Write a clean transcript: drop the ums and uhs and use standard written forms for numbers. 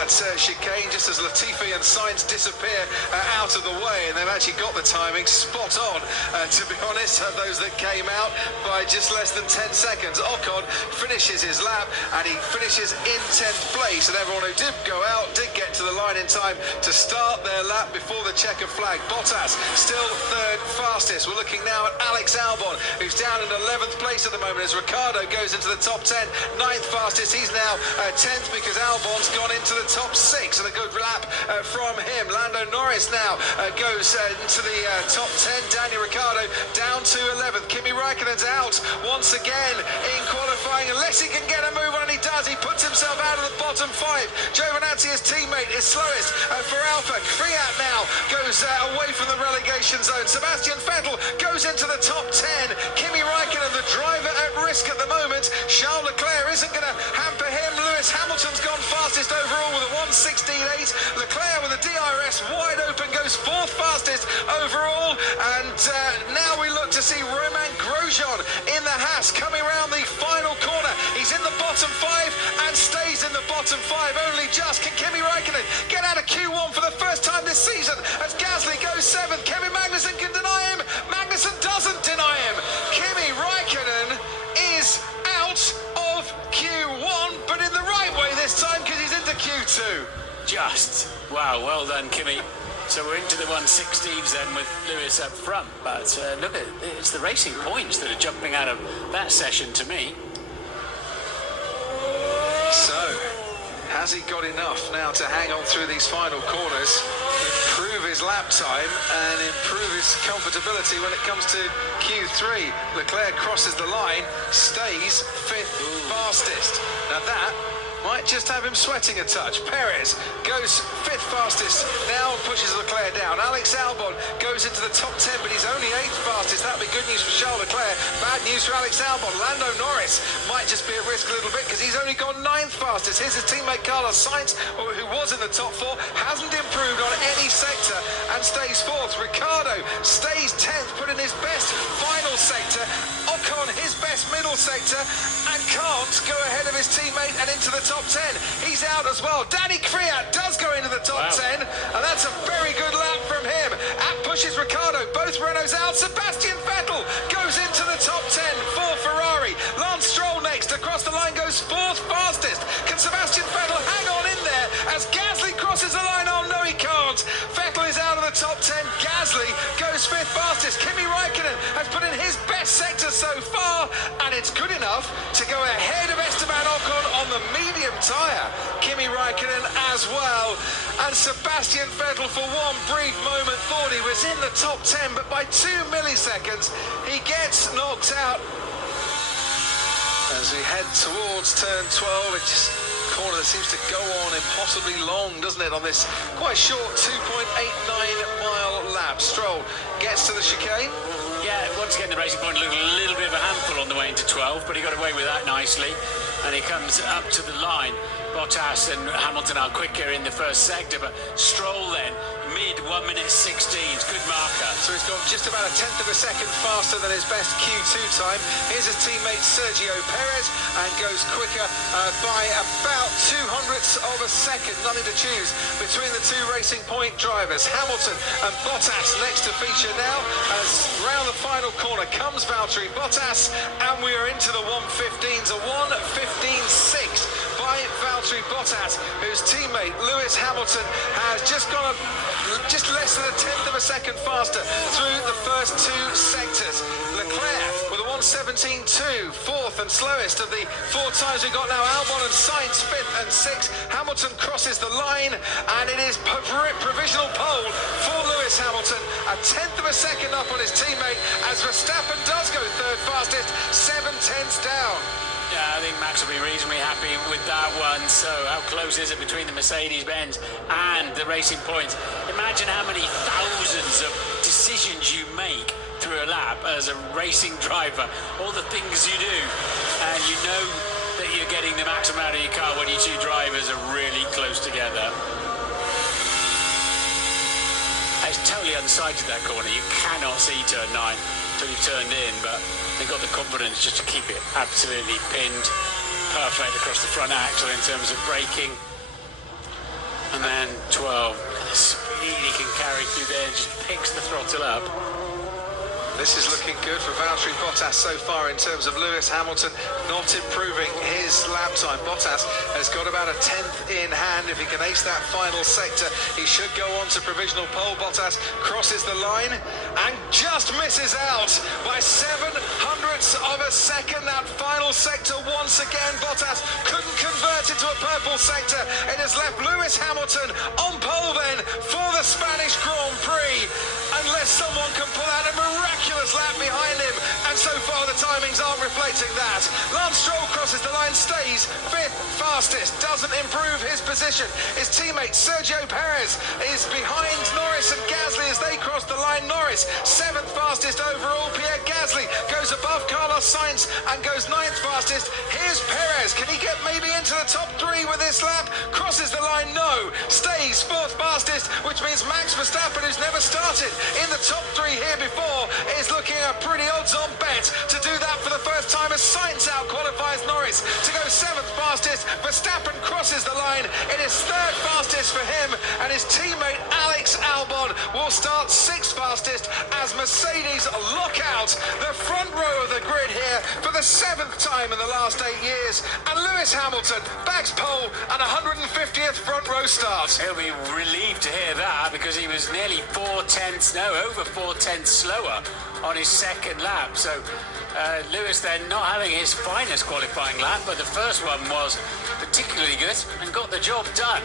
that chicane just as Latifi and Sainz disappear out of the way, and they've actually got the timing spot on, to be honest, those that came out by just less than 10 seconds. Ocon finishes his lap, and he finishes in 10th place, and everyone who did go out did get to the line in time to start their lap before the checkered flag. Bottas still third fastest. We're looking now at Alex Albon, who's down in 11th place at the moment as Ricciardo goes into the top 10. 9th fastest, he's now 10th because Albon's gone into the top 6, and a good lap from him. Lando Norris now goes into the top 10. Daniel Ricciardo down to 11th. Kimi Räikkönen's out once again in qualifying, unless he can get a move on, and he does. He puts himself out of the bottom 5. Giovinazzi, his teammate, is slowest for Alpha. Kvyat now goes away from the relegation zone. Sebastian Vettel goes into the top 10. Kimi Räikkönen, the driver at risk at the moment. Charles Leclerc isn't going to hamper him. Lewis Hamilton's gone fastest overall with a 1:16.8. Leclerc with a DRS wide open goes 4th fastest overall. And now we look to see Romain Grosjean in the Haas coming around the final corner. He's in the bottom 5 and stays in the bottom 5 only just. Can Kimi Räikkönen get out of Q1 for the first time this season as Gasly goes 7th? Kevin Magnussen can deny him. Magnussen doesn't deny him. Kimi Räikkönen is out of Q1, but in the right way this time because he's into Q2. Just, wow, well done, Kimi. So we're into the 1:16s then with Lewis up front, but look at it's the racing points that are jumping out of that session to me. So, has he got enough now to hang on through these final corners, improve his lap time and improve his comfortability when it comes to Q3? Leclerc crosses the line, stays 5th fastest. Now that might just have him sweating a touch. Perez goes 5th fastest now and pushes Leclerc down. Alex Albon goes into the top 10, but he's only 8th fastest. That'd be good news for Charles Leclerc. Bad news for Alex Albon. Lando Norris might just be at risk a little bit because he's only gone 9th fastest. Here's his teammate Carlos Sainz, who was in the top 4, hasn't improved on any sector and stays 4th. Ricciardo stays 10th, put in his best final sector. Ocon his best middle sector, and can't go ahead of his teammate and into the top 10. He's out as well. Danny Kvyat does go into the top 10, and that's a very good lap from him. At pushes Ricciardo, both Renaults out. Sebastian Vettel goes into the top 10 for Ferrari. Lance Stroll next, across the line goes 4th fastest. Can Sebastian Vettel hang on in there as Gasly crosses the line? Oh no, he can't. Vettel is out of the top 10. Gasly goes 5th fastest. Kimi Räikkönen has put in his best sector so far, and it's good enough to go ahead of Esteban Ocon on the medium tyre. Kimi Räikkönen as well, and Sebastian Vettel for one brief moment thought he was in the top 10, but by 2 milliseconds he gets knocked out. As we head towards turn 12, it just corner that seems to go on impossibly long, doesn't it, on this quite short 2.89-mile lap. Stroll gets to the chicane. Yeah, once again the racing point looked a little bit of a handful on the way into 12, but he got away with that nicely, and he comes up to the line. Bottas and Hamilton are quicker in the first sector, but Stroll then, mid 1:16, good marker. So he's gone just about a 1/10 of a second faster than his best Q2 time. Here's his teammate Sergio Perez, and goes quicker by about 200ths of a second. Nothing to choose between the two racing point drivers. Hamilton and Bottas next to feature now, as round the final corner comes Valtteri Bottas, and we are into the 1:15s, a 1:15.6 by Valtteri Bottas, whose teammate Lewis Hamilton has just gone just less than a 1/10 of a second faster through the first 2 sectors. Leclerc with a 1:17.2, 4th and slowest of the 4 times we've got now. Albon and Sainz 5th and 6th. Hamilton crosses the line, and it is provisional pole for Lewis Hamilton, a 1/10 of a second up on his teammate, as Verstappen does go 3rd fastest, 7/10ths down. Yeah, I think Max will be reasonably happy with that one. So how close is it between the Mercedes-Benz and the Racing Points? Imagine how many thousands of decisions you make through a lap as a racing driver, all the things you do, and you know that you're getting the maximum out of your car when you two drivers are really close together. It's totally unsighted, that corner. You cannot see turn 9 until you've turned in, but they've got the confidence just to keep it absolutely pinned, perfect across the front axle in terms of braking. And then 12. Look at the speed he can carry through there and just picks the throttle up. This is looking good for Valtteri Bottas so far in terms of Lewis Hamilton not improving his lap time. Bottas has got about a 10th in hand. If he can ace that final sector, he should go on to provisional pole. Bottas crosses the line and just misses out by 7/100ths of a second. That final sector once again, Bottas couldn't convert it to a purple sector. It has left Lewis Hamilton on pole then for the Spanish Grand Prix, unless someone can pull out a miraculous lap behind him, and so far the timings aren't reflecting that. Lance Stroll crosses the line, stays 5th fastest, doesn't improve his position. His teammate Sergio Perez is behind Norris and Gasly as they cross the line. Norris 7th fastest overall. Pierre Gasly goes above Carlos Sainz and goes 9th fastest. Here's Perez, can he get maybe into the top 3 with this lap? Crosses the line, no, stays 4th fastest, which means Max Verstappen, who's never started in the top 3 here before, is looking a pretty odds-on bet to do that for the first time as Sainz out-qualifies Norris to go 7th fastest. Verstappen crosses the line. It is 3rd fastest for him, and his teammate Alex Albon will start 6th fastest as Mercedes lock out the front row of the grid here for the 7th time in the last 8 years. And Lewis Hamilton backs pole and 150th front row start. He'll be relieved to hear that because he was nearly 4/10ths, no, over 4/10ths slower on his second lap. So Lewis then not having his finest qualifying lap, but the first one was particularly good and got the job done.